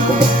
Yeah.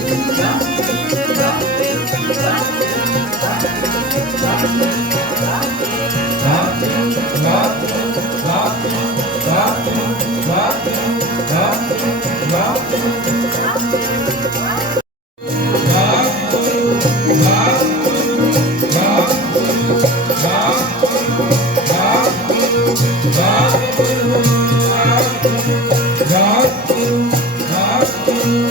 Thank you.